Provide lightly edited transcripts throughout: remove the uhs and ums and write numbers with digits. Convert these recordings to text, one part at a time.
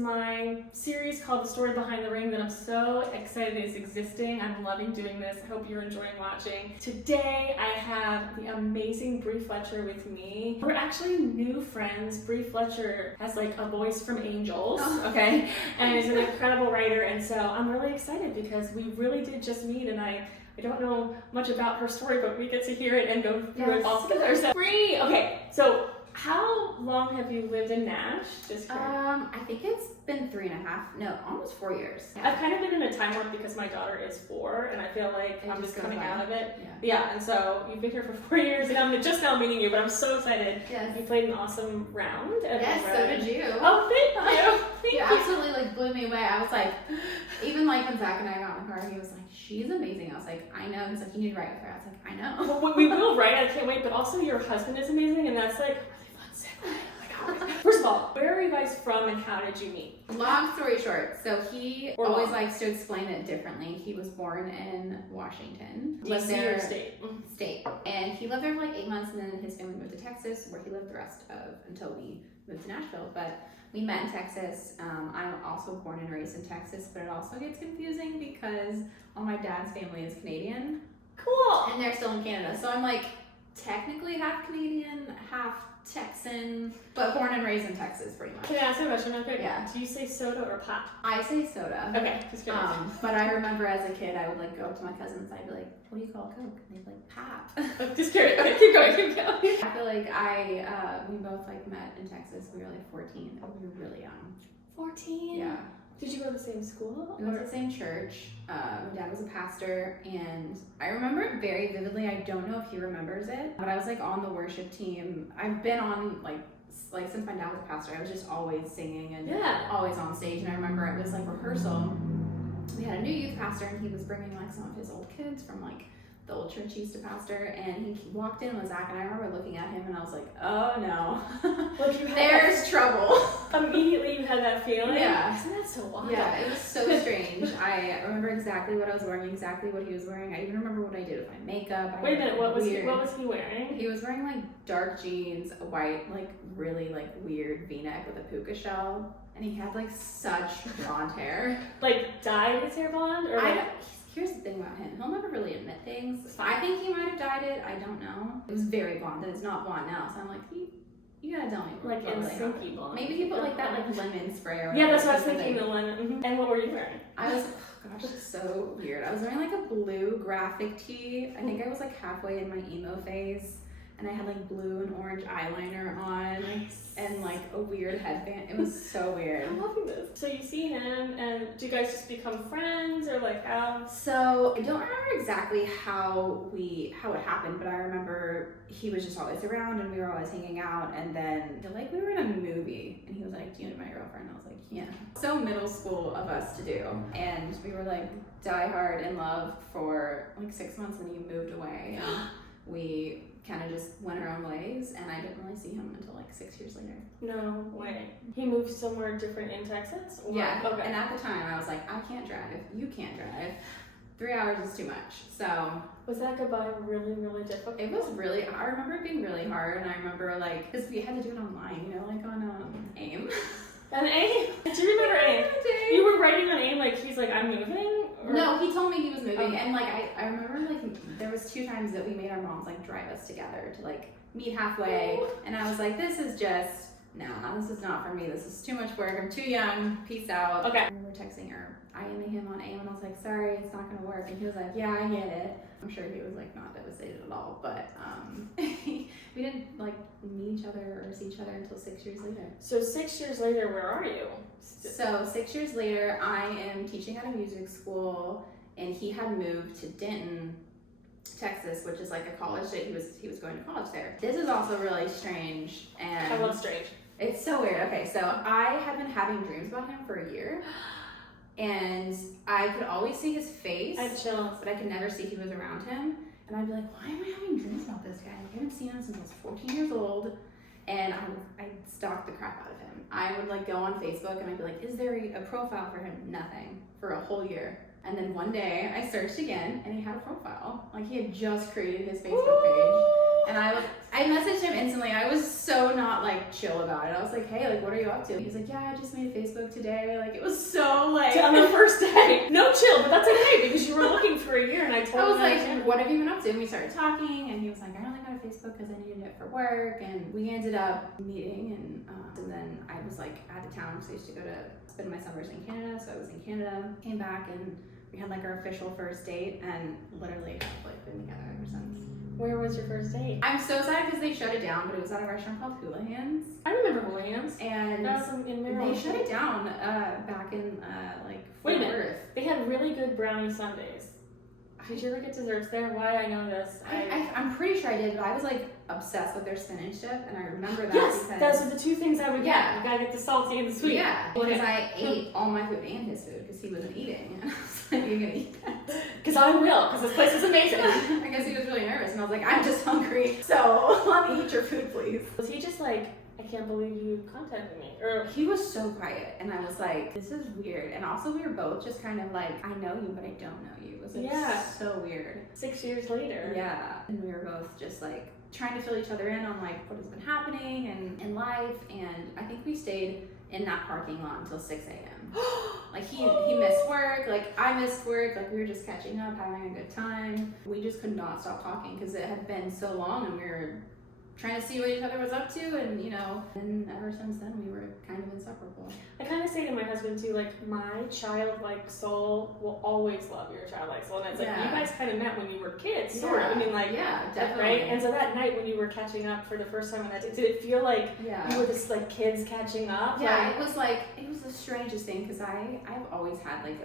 my series called The Story Behind the Ring that I'm so excited is existing. I'm loving doing this. I hope you're enjoying watching. Today I have the amazing Bri Fletcher with me. We're actually new friends. Bri Fletcher has like a voice from angels, okay? And is an incredible writer, and so I'm really excited because we really did just meet, and I don't know much about her story, but we get to hear it and go through it all together. So Bri, okay, so how long have you lived in Nash? I think it's been 3.5, almost 4 years. Yeah. I've kind of been in a time warp because my daughter is 4 and I feel like I'm just coming out of it. Yeah, and so you've been here for 4 years and I'm just now meeting you, but I'm so excited. Yes. You played an awesome round. Yes, so did you. Oh, thank you. You absolutely like blew me away. I was like, even like when Zach and I got in the car, he was like, she's amazing. I was like, I know. He's like, you need to write with her. I was like, I know. Well, we will write. I can't wait. But also your husband is amazing, and that's like first of all, where are you guys from and how did you meet? Long story short, so he always likes to explain it differently. He was born in Washington. DC or state? State. And he lived there for like 8 months, and then his family moved to Texas, where he lived the rest of until we moved to Nashville. But we met in Texas. I'm also born and raised in Texas, but it also gets confusing because all my dad's family is Canadian. Cool. And they're still in Canada. So I'm like technically half Canadian, half Texan, but born and raised in Texas pretty much. Can I ask you a question real quick? Yeah. Do you say soda or pop? I say soda. Okay, just kidding. But I remember as a kid, I would like go up to my cousins. I'd be like, "What do you call Coke?" And they'd be like, "Pop." Just curious. Okay, keep going. I feel like we both like met in Texas. We were like 14. We were really young. 14. Yeah. Did you go to the same school? We went to the same church. My dad was a pastor, and I remember it very vividly. I don't know if he remembers it, but I was like on the worship team. I've been on like since my dad was a pastor, I was just always singing and always on stage. And I remember it was like rehearsal. We had a new youth pastor, and he was bringing like some of his old kids from like the old church he used to pastor, and he walked in with Zach, and I remember looking at him and I was like, oh no, like you had there's trouble. Immediately you had that feeling? Yeah. Isn't that so wild? Yeah, it was so strange. I remember exactly what I was wearing, exactly what he was wearing. I even remember what I did with my makeup. Wait a minute, what was he wearing? He was wearing like dark jeans, a white, like really like weird v-neck with a puka shell, and he had like such blonde hair. Like dyed his hair blonde? Or Here's the thing about him. He'll never really admit things. I think he might have dyed it. I don't know. It was very blonde, and it's not blonde now. So I'm like, you gotta tell me. Like in blonde. Maybe he put like that like lemon spray or yeah, that's what I was thinking, the lemon. Mm-hmm. And what were you wearing? I was, gosh, it's so weird. I was wearing like a blue graphic tee. I think I was like halfway in my emo phase. And I had like blue and orange eyeliner on. Nice. And like a weird headband. It was so weird. I'm loving this. So you see him, and do you guys just become friends, or like how? So I don't remember exactly how it happened, but I remember he was just always around, and we were always hanging out. And then like we were in a movie, and he was like, "Do you know my girlfriend?" And I was like, "Yeah." So middle school of us to do, and we were like die hard in love for like 6 months, and he moved away. And we kind of just went our own ways, and I didn't really see him until like 6 years later. No way. He moved somewhere different in Texas? Or? Yeah. Okay. And at the time, I was like, I can't drive. You can't drive. 3 hours is too much. So was that goodbye really, really difficult? it was really. I remember it being really hard, and I remember like because we had to do it online, you know, like on AIM. On AIM? Do you remember AIM? You were writing on AIM like he's like, I'm moving? Or? No, he told me he was moving, and like I remember like there was 2 times that we made our moms like drive us together to like meet halfway, and I was like, this is just this is not for me. This is too much work. I'm too young. Peace out. Okay. I remember texting her, IMing him on AIM, and I was like, sorry, it's not gonna work, and he was like, yeah, I get it. I'm sure he was like not devastated at all, but we didn't like meet each other or see each other until 6 years later. So 6 years later, where are you? So 6 years later, I am teaching at a music school, and he had moved to Denton, Texas, which is like a college that he was going to college there. This is also really strange, and I love strange. It's so weird. Okay, so I had been having dreams about him for a year, and I could always see his face. I had chills. But I could never see he was around him, and I'd be like, why am I having dreams about this guy? I haven't seen him since I was 14 years old. And I stalked the crap out of him. I would like go on Facebook and I'd be like, is there a profile for him? Nothing for a whole year. And then one day I searched again and he had a profile. Like he had just created his Facebook page. And I messaged him instantly. I was so not like chill about it. I was like, hey, like what are you up to? He was like, yeah, I just made Facebook today. Like it was so like on the first day. No chill, but that's okay because you were looking for a year and I told him. I was like, what have you been up to? And we started talking and he was like, I only got a Facebook because I needed it for work. And we ended up meeting and then I was like out of town, so I used to go to spend my summers in Canada. So I was in Canada, came back and we had like our official first date and literally have like been together ever since. Where was your first date? I'm so sad because they shut it down, but it was at a restaurant called Hula Hands. I remember Hula Hands. And that was in Maryland. They shut it down back in like Wait a Fort minute. Worth. They had really good brownie sundaes. Did you ever get desserts there? Why I know this? I'm pretty sure I did, but I was like obsessed with their spinach dip, and I remember that yes, because those are the two things I would get. You gotta get the salty and the sweet. Yeah, because I ate all my food and his food because he wasn't eating, and I was like, "You're gonna eat that?" Because I will, because this place is amazing. I guess he was really nervous, and I was like, "I'm just hungry, so let me eat your food, please." Was he just like, I can't believe you contacted me? Or he was so quiet, and I was like, this is weird. And also, we were both just kind of like, I know you, but I don't know you. It was like so weird. 6 years later. Yeah, and we were both just like trying to fill each other in on like what has been happening and in life. And I think we stayed in that parking lot until 6 a.m. Like he missed work, like I missed work, like we were just catching up, having a good time. We just could not stop talking because it had been so long, and we were trying to see what each other was up to, and and ever since then we were kind of inseparable. I kind of say to my husband too, like, my childlike soul will always love your childlike soul, and it's like, you guys kind of met when you were kids, sort of. I mean, like, definitely. Right? And so that night when you were catching up for the first time, did it feel like you were just like kids catching up? Yeah, it was the strangest thing because I've always had like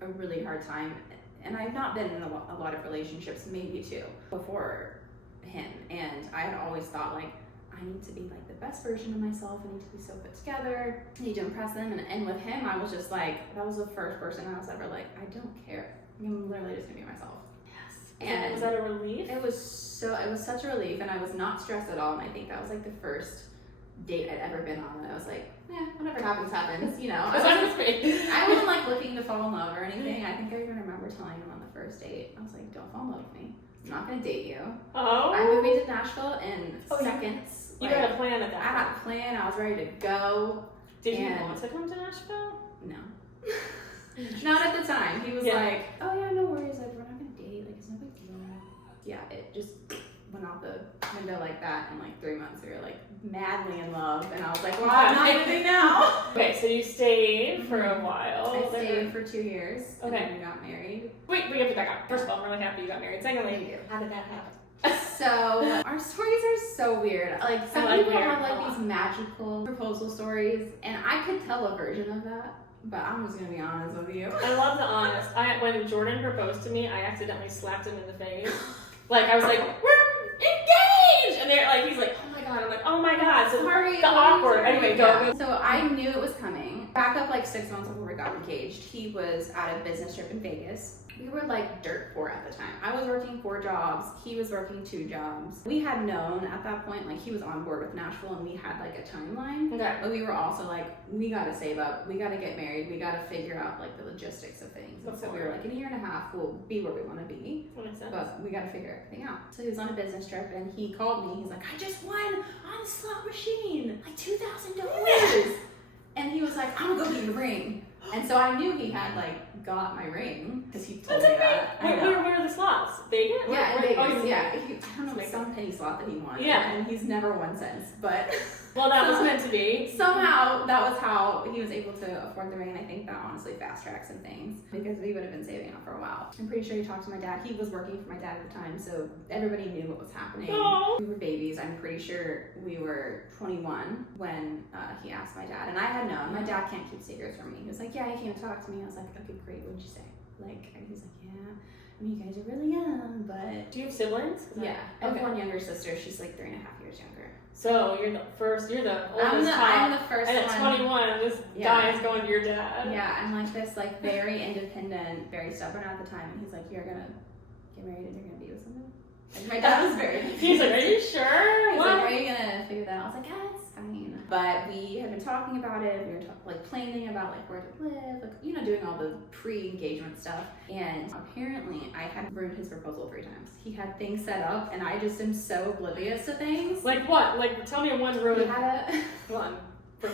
a really hard time, and I've not been in a lot of relationships, maybe two, before him, and I had always thought like I need to be like the best version of myself. I need to be so put together. I need to impress them, and with him I was just like, that was the first person I was ever like, I don't care. I'm literally just gonna be myself. Yes. And was that a relief? It was such a relief, and I was not stressed at all. And I think that was like the first date I'd ever been on that I was like, whatever happens, happens. I wasn't like looking to fall in love or anything. I think I even remember telling him on the first date, I was like, don't fall in love with me. I'm not gonna date you. Oh. I'm moving to Nashville in seconds. You had a plan at that point. I had a plan. I was ready to go. Did you want to come to Nashville? No. Not at the time. He was like, oh yeah, no worries. Like, we're not gonna date. Like, it's no big deal. Yeah, it just went out the window like that. In like 3 months, we were like madly in love. And I was like, well, I'm not moving now. Okay, so you stayed for a while. I stayed for 2 years. Okay. And then we got married. Wait, we have to back up. First of all, I'm really happy you got married. Secondly, how did that happen? So our stories are so weird. Like some people have like these magical proposal stories, and I could tell a version of that, but I'm just gonna be honest with you. I love the honest. When Jordan proposed to me, I accidentally slapped him in the face. Like I was like, we're engaged, and they're like, he's like, oh my god. I'm like, oh my god. So the awkward. Anyway, go. So I knew it was coming. Back up like 6 months before we got engaged, he was at a business trip in Vegas. We were like dirt poor at the time. I was working 4 jobs. He was working 2 jobs. We had known at that point, like he was on board with Nashville, and we had like a timeline. Okay. But we were also like, we gotta save up. We gotta get married. We gotta figure out like the logistics of things. And so we were like, in a year and a half, we'll be where we want to be. That makes sense. But we gotta figure everything out. So he was on a business trip, and he called me. He's like, I just won on the slot machine, like $2,000. And he was like, I'm gonna go get your ring. And so I knew he had like got my ring because he told me that. Where are the slots? Vegas? Yeah, in Vegas. Oh, yeah. I don't know, some penny slot that he won. Yeah. And he's never won since. But well, that was meant to be. Somehow that was how he was able to afford the ring. And I think that honestly fast tracks some things because we would have been saving up for a while. I'm pretty sure he talked to my dad. He was working for my dad at the time, so everybody knew what was happening. Oh. We were babies. I'm pretty sure we were 21 when he asked my dad. And I had known. My dad can't keep secrets from me. He was like, yeah, he can't talk to me. I was like, okay, great. What'd you say? Like, and he's like, yeah. I mean, you guys are really young, but... Do you have siblings? Yeah. I have one younger sister. She's like 3.5 years younger. So you're the oldest I'm the first and at one. 21, this guy is going to your dad. Yeah, I'm like this like very independent, very stubborn at the time. And he's like, you're gonna get married and you're gonna be with someone? Like, my dad was very He's like, are you sure? He's like, are you gonna figure that out? I was like, yeah, it's fine. But we had been talking about it. We were like planning about like where to live, like, you know, doing all the pre-engagement stuff. And apparently I had ruined his proposal 3 times. He had things set up and I just am so oblivious to things. Like what? Like tell me one ruined. He had one.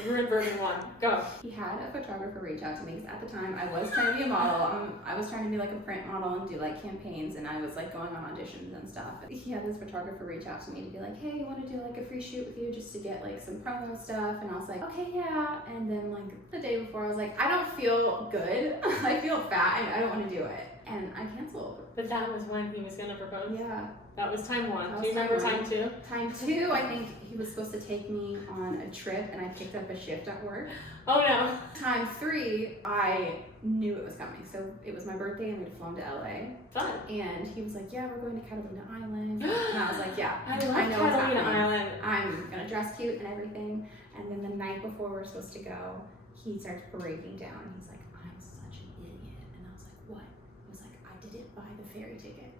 Ruined version 1. Go. He had a photographer reach out to me because at the time I was trying to be a model. I was trying to be like a print model and do like campaigns, and I was like going on auditions and stuff. He had this photographer reach out to me to be like, hey, you want to do like a free shoot with you just to get like some promo stuff? And I was like, okay, yeah. And then like the day before I was like, I don't feel good. I feel fat and I don't want to do it. And I canceled. But that was when he was going to propose? Yeah. That was time 1. That Do you was remember time time 2? Time 2, I think he was supposed to take me on a trip and I picked up a shift at work. Oh no. Time 3, I knew it was coming. So it was my birthday and we'd flown to LA. Fun. And he was like, yeah, we're going to Catalina Island. And I was like, yeah, I know love what's Catalina happening. Island. I'm going to dress cute and everything. And then the night before we're supposed to go, he starts breaking down. He's like, I'm such an idiot. And I was like, what? He was like, I didn't buy the ferry ticket.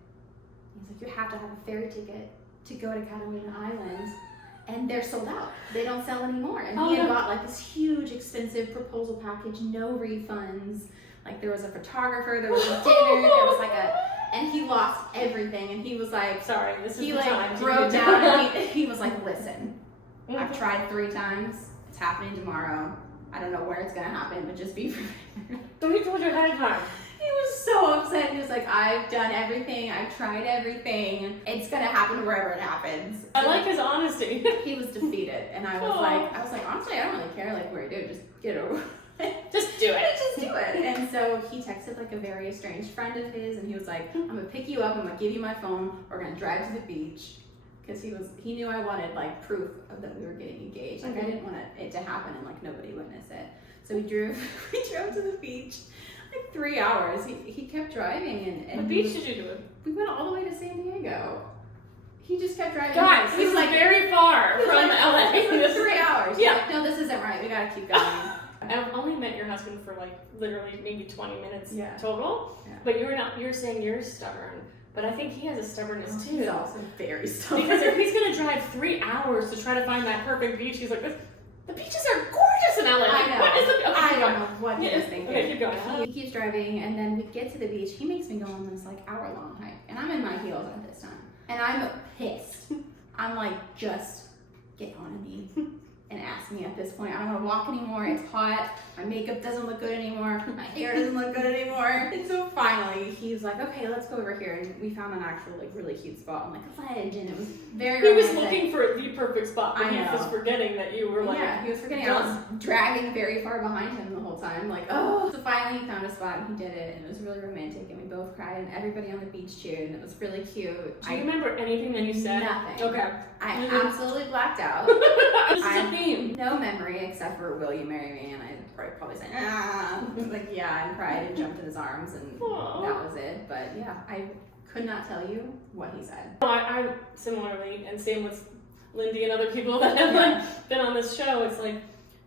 He's like, you have to have a ferry ticket to go to Catalina Island, and they're sold out. They don't sell anymore. And he had bought like this huge expensive proposal package, no refunds. Like there was a photographer, there was a dinner, there was like and he lost everything. And he was like, sorry, this is he the like time broke down and he was like, listen, I've tried 3 times. It's happening tomorrow. I don't know where it's gonna happen, but just be prepared. So he told you ahead of time. He was so upset. He was like, I've done everything. I've tried everything. It's gonna happen wherever it happens. I like his honesty. He was defeated, and I was like, honestly, I don't really care like where you do. Just get over it. Just do it. Just do it. And so he texted like a very estranged friend of his, and he was like, I'm gonna pick you up. I'm gonna give you my phone. We're gonna drive to the beach. Because he knew I wanted like proof of that we were getting engaged. Like I didn't want it to happen and like nobody witness it. So we drove to the beach. Like 3 hours. He kept driving and What beach did you do? We went all the way to San Diego. He just kept driving. Guys, he this was is like very far from LA. It was 3 hours. Yeah. Like, no, this isn't right. We gotta keep going. I've only met your husband for like literally maybe 20 minutes total. Yeah. But you're saying you're stubborn. But I think he has a stubbornness too. He's also very stubborn. Because if he's gonna drive 3 hours to try to find that perfect beach, he's like, the beaches are gorgeous in LA. I know. What is the I don't know what he was thinking. Okay, keep going. He keeps driving, and then we get to the beach. He makes me go on this like hour-long hike, and I'm in my heels at this time, and I'm pissed. I'm like, just get on a knee and ask me at this point. I don't want to walk anymore. It's hot. My makeup doesn't look good anymore. My hair doesn't look good anymore. And so finally, he's like, okay, let's go over here. And we found an actual like really cute spot on like a ledge, and it was very He was romantic. looking for the perfect spot, but he I know. was forgetting that you were like... Yeah, he was forgetting. I was dragging very far behind him the whole time. Like, oh. So finally he found a spot and he did it, and it was really romantic, and we both cried, and everybody on the beach cheered, and it was really cute. Do you remember anything that you said? Nothing. Okay. I absolutely blacked out. This is I a theme. no memory except for "Will you marry me?" and I probably said like yeah, and cried and jumped in his arms, and Aww. that was it. But yeah, I could not tell you what he said. I similarly, and same with Lindy and other people that have like been on this show. It's like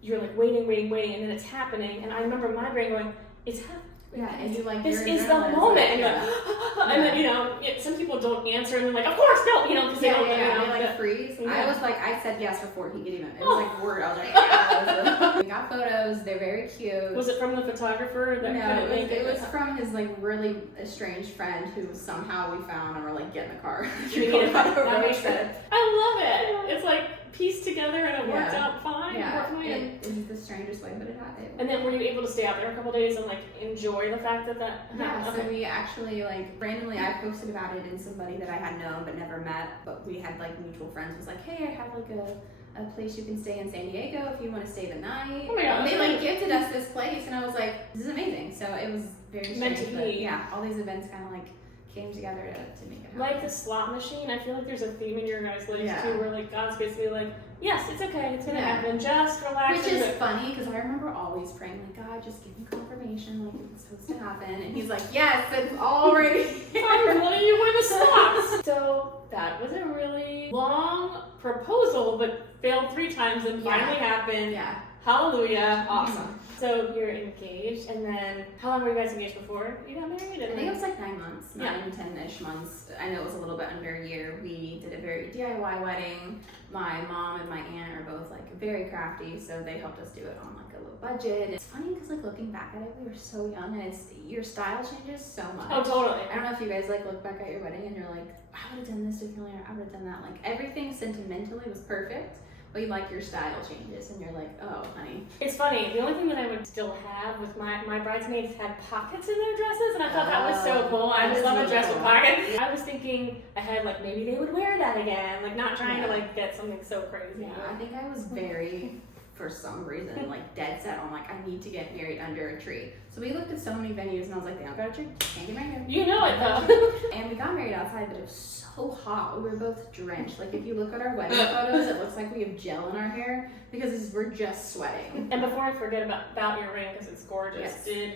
you're like waiting, and then it's happening. And I remember my brain going, "It's happening." Yeah, and you like this your is the adrenaline's moment, like, and, and then some people don't answer, and they're like, "Of course, no," because they don't. They like freeze. Yeah. I was like, I said yes before he could even. It was like word. I was like, yeah. We got photos. They're very cute. Was it from the photographer that couldn't make it was from his like really estranged friend who somehow we found, and we're like, get in the car. That makes sense. I love it. It's like pieced together and it worked out fine. Yeah, it was the strangest way, but it happened. And then were you able to stay out there a couple days and like enjoy the fact that Yeah, happened? so we actually like randomly I posted about it, and somebody that I had known but never met, but we had like mutual friends was like, hey, I have like a place you can stay in San Diego if you want to stay the night. Oh my God. And they like gifted us this place, and I was like, this is amazing. So it was very Meant strange, to but be. yeah, all these events kind of like came together to make it happen. Like the slot machine, I feel like there's a theme in your guys' lives Yeah. too, where like God's basically like, yes, it's okay, it's gonna Yeah. happen, just relax. Which is funny, because I remember always praying, like, God, just give me confirmation, like, it's supposed to happen. And he's like, yes, it's already I'm letting you win the slots. So that was a really long proposal, but failed 3 times and finally happened. Yeah. Hallelujah. Awesome. So you're engaged, and then how long were you guys engaged before you got married? I think it was like 9 months, Yeah. 10-ish months. I know it was a little bit under a year. We did a very DIY wedding. My mom and my aunt are both like very crafty, so they helped us do it on like a low budget. It's funny because like looking back at it, we were so young, and your style changes so much. Oh, totally. I don't know if you guys like look back at your wedding and you're like, I would have done this differently, or I would have done that. Like everything sentimentally was perfect, but like your style changes, and you're like, oh, honey. It's funny. The only thing that I would still have was my bridesmaids had pockets in their dresses, and I thought that was so cool. I just love a dress with pockets. I was thinking ahead, like maybe they would wear that again, like not trying to like get something so crazy. Yeah, I think I was very, for some reason, like dead set on like I need to get married under a tree. So we looked at so many venues, and I was like, they don't got a tree, can't get married here. You know it though. And we got married outside, but it was so hot. We were both drenched. Like if you look at our wedding photos, it looks like we have gel in our hair because we're just sweating. And before I forget about your ring, because it's gorgeous, Yes.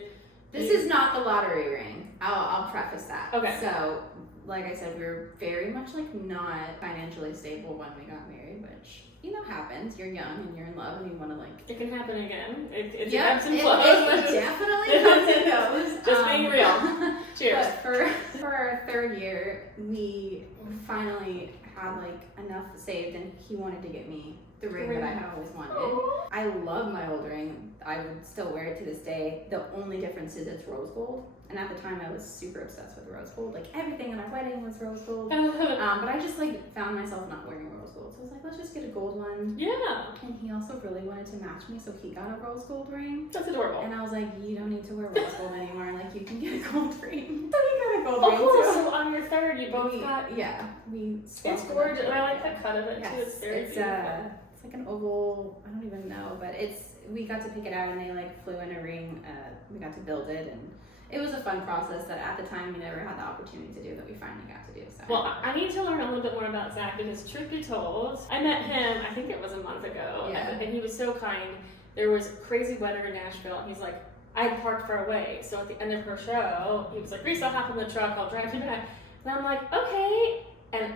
This is not the lottery ring. I'll preface that. Okay. So, like I said, we were very much like not financially stable when we got married, which happens. You're young and you're in love and you want to like. It can happen again. It's Yeah, ebbs and flows. it definitely comes and goes. Just being real. Cheers. But for our third year, we finally had like enough saved, and he wanted to get me the ring that I have always wanted. Aww. I love my old ring. I would still wear it to this day. The only difference is it's rose gold. And at the time, I was super obsessed with rose gold. Like everything at our wedding was rose gold. But I just like found myself not wearing rose gold. So I was like, let's just get a gold one. Yeah. And he also really wanted to match me, so he got a rose gold ring. That's adorable. And I was like, you don't need to wear rose gold anymore. Like you can get a gold ring. So he got a gold ring cool. too. So on your third, you both got. Yeah, we. It's gorgeous. I like the cut of it too. Yes, It's very beautiful. It's like an oval. I don't even know, but we got to pick it out, and they like flew in a ring. We got to build it, and it was a fun process that at the time we never had the opportunity to do that we finally got to do. So. Well, I need to learn a little bit more about Zach because truth be told, I met him, I think it was a month ago, and he was so kind. There was crazy weather in Nashville, and he's like, I had parked far away, so at the end of her show, he was like, Risa, hop in the truck, I'll drive you back. And I'm like, okay. And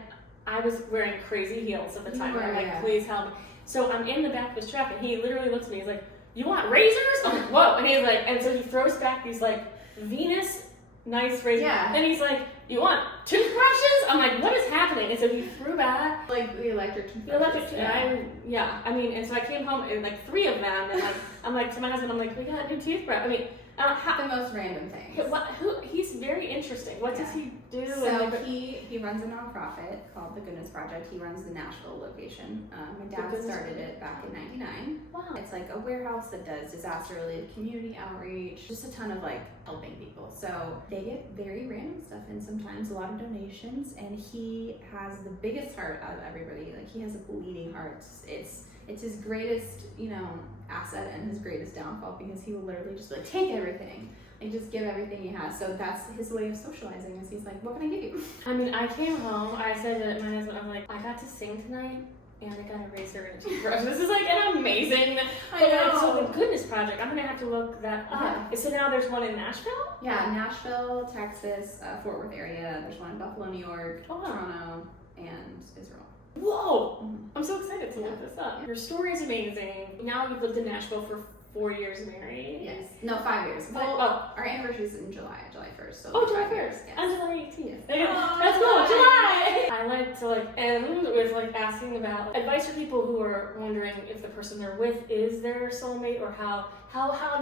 I was wearing crazy heels at the time, and I'm like, please help me. So I'm in the back of his truck, and he literally looks at me, he's like, you want razors? I'm like, whoa. And he's like, and so he throws back these like Venus nice razors. Yeah. And he's like, you want toothbrushes? I'm like, what is happening? And so he threw back like the electric toothbrushes. I mean, and so I came home and like 3 of them, and like I'm like to my husband, I'm like, we got a new toothbrush. I mean, the most random things. He's very interesting. What does he do? So he runs a nonprofit called The Goodness Project. He runs the Nashville location. My dad started it back in '99. Wow. It's like a warehouse that does disaster-related community outreach, just a ton of like helping people. So they get very random stuff in sometimes, a lot of donations, and he has the biggest heart out of everybody. Like he has a bleeding heart. It's his greatest, asset and his greatest downfall, because he will literally just like take everything and just give everything he has. So that's his way of socializing, is he's like, what can I give you? I mean, I came home, I said to my husband, I'm like, I got to sing tonight, and I got a razor and a toothbrush. This is like an amazing. So the Goodness Project, I'm gonna have to look that up. Yeah. So now there's one in Nashville? Yeah, Nashville, Texas, Fort Worth area. There's one in Buffalo, New York, Toronto, and Israel. Whoa! I'm so excited to look this up. Your story is amazing. Now you've lived in Nashville for 4 years married. Yes. No, 5 years. Well, our anniversary is in July 1st. So July 1st. Yes. On July 18th. Yes. That's cool. July! I like to end with asking about advice for people who are wondering if the person they're with is their soulmate, or how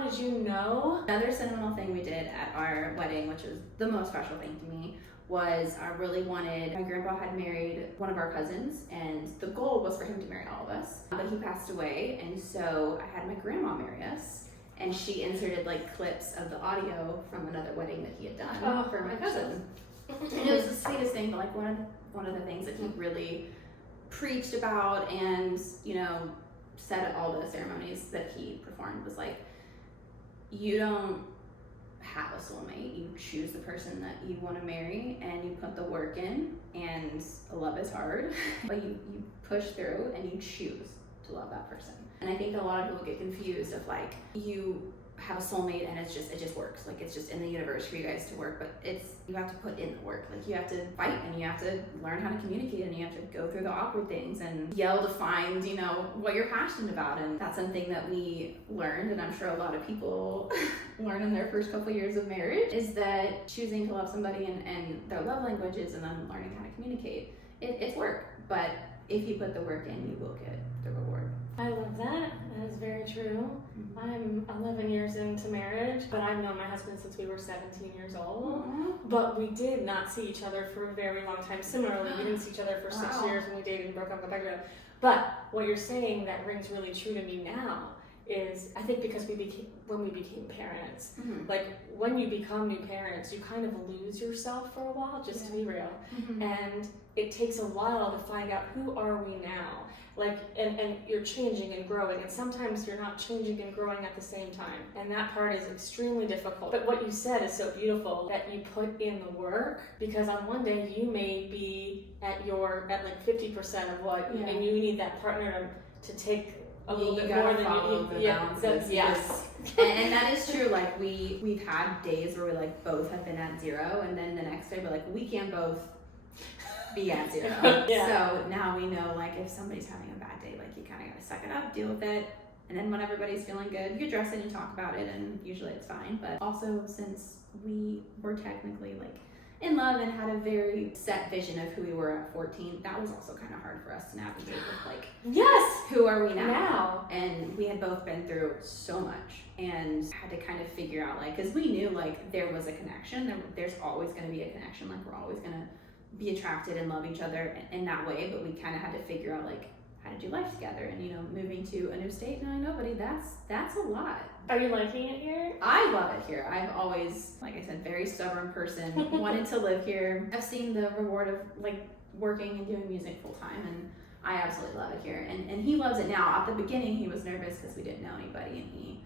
did you know? Another sentimental thing we did at our wedding, which was the most special thing to me, was I really wanted, my grandpa had married one of our cousins, and the goal was for him to marry all of us, but he passed away, and so I had my grandma marry us, and she inserted like clips of the audio from another wedding that he had done for my cousin. And it was the sweetest thing, but like one of the things that he really preached about and said at all the ceremonies that he performed was like, you don't have a soulmate. You choose the person that you want to marry, and you put the work in, and love is hard, but you push through and you choose to love that person. And I think a lot of people get confused of like, you have a soulmate and it just works. Like it's just in the universe for you guys to work, but you have to put in the work. Like you have to fight and you have to learn how to communicate and you have to go through the awkward things and yell to find, what you're passionate about. And that's something that we learned, and I'm sure a lot of people learn in their first couple years of marriage, is that choosing to love somebody and their love languages and then learning how to communicate. It's work, but if you put the work in, you will get the reward. I love that. That is very true. I'm 11 years into marriage, but I've known my husband since we were 17 years old. But we did not see each other for a very long time. Similarly, we didn't see each other for 6 years when we dated and broke up and got back together. But what you're saying that rings really true to me now is, I think because when we became parents, like when you become new parents, you kind of lose yourself for a while, just to be real. And it takes a while to find out, who are we now? Like, and you're changing and growing, and sometimes you're not changing and growing at the same time. And that part is extremely difficult. But what you said is so beautiful, that you put in the work, because on one day you may be at like 50% of what, and you need that partner to take a little bit more than you. Yes. And that is true. Like we've had days where we like both have been at 0, and then the next day we're like, we can't both be at 0. So now we know, like, if somebody's having a bad day, like you kind of gotta suck it up, deal with it, and then when everybody's feeling good, you address it and talk about it, and usually it's fine. But also, since we were technically like in love and had a very set vision of who we were at 14, that was also kind of hard for us to navigate with, like, who are we now? And we had both been through so much and had to kind of figure out, like, because we knew like there was a connection, there's always going to be a connection, like we're always going to be attracted and love each other in that way, but we kind of had to figure out like how to do life together. And moving to a new state, knowing nobody, that's a lot. Are you liking it here? I love it here. I've always, like I said, very stubborn person, wanted to live here. I've seen the reward of like working and doing music full time, and I absolutely love it here. And he loves it now. At the beginning he was nervous because we didn't know anybody, and he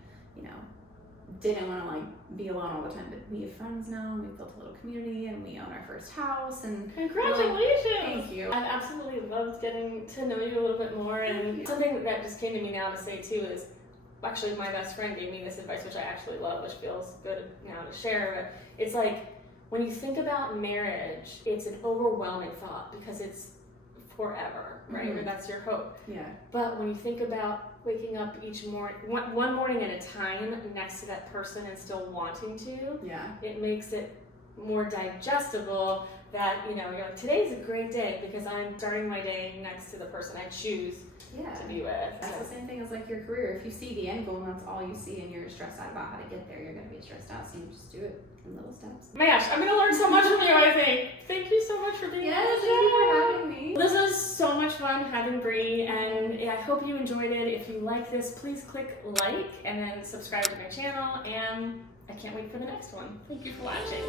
didn't want to like be alone all the time, but we have friends now, and we've built a little community, and we own our first house. And congratulations! Thank you. I've absolutely loved getting to know you a little bit more, and something that just came to me now to say too is, actually my best friend gave me this advice, which I actually love, which feels good now to share. But it's like, when you think about marriage, it's an overwhelming thought because it's forever, right? Or that's your hope. Yeah. But when you think about waking up each morning, one morning at a time, next to that person and still wanting to, it makes it more digestible that, you're like, today's a great day because I'm starting my day next to the person I choose to be with. That's the same thing as like your career. If you see the end goal and that's all you see and you're stressed out about how to get there, you're going to be stressed out. So you just do it in little steps. My gosh, I'm going to learn so much from you, I think. Thank you so much for being here. Thank you for having me. This was so much fun having Bri, and I hope you enjoyed it. If you like this, please click like and then subscribe to my channel, and I can't wait for the next one. Thank you for watching.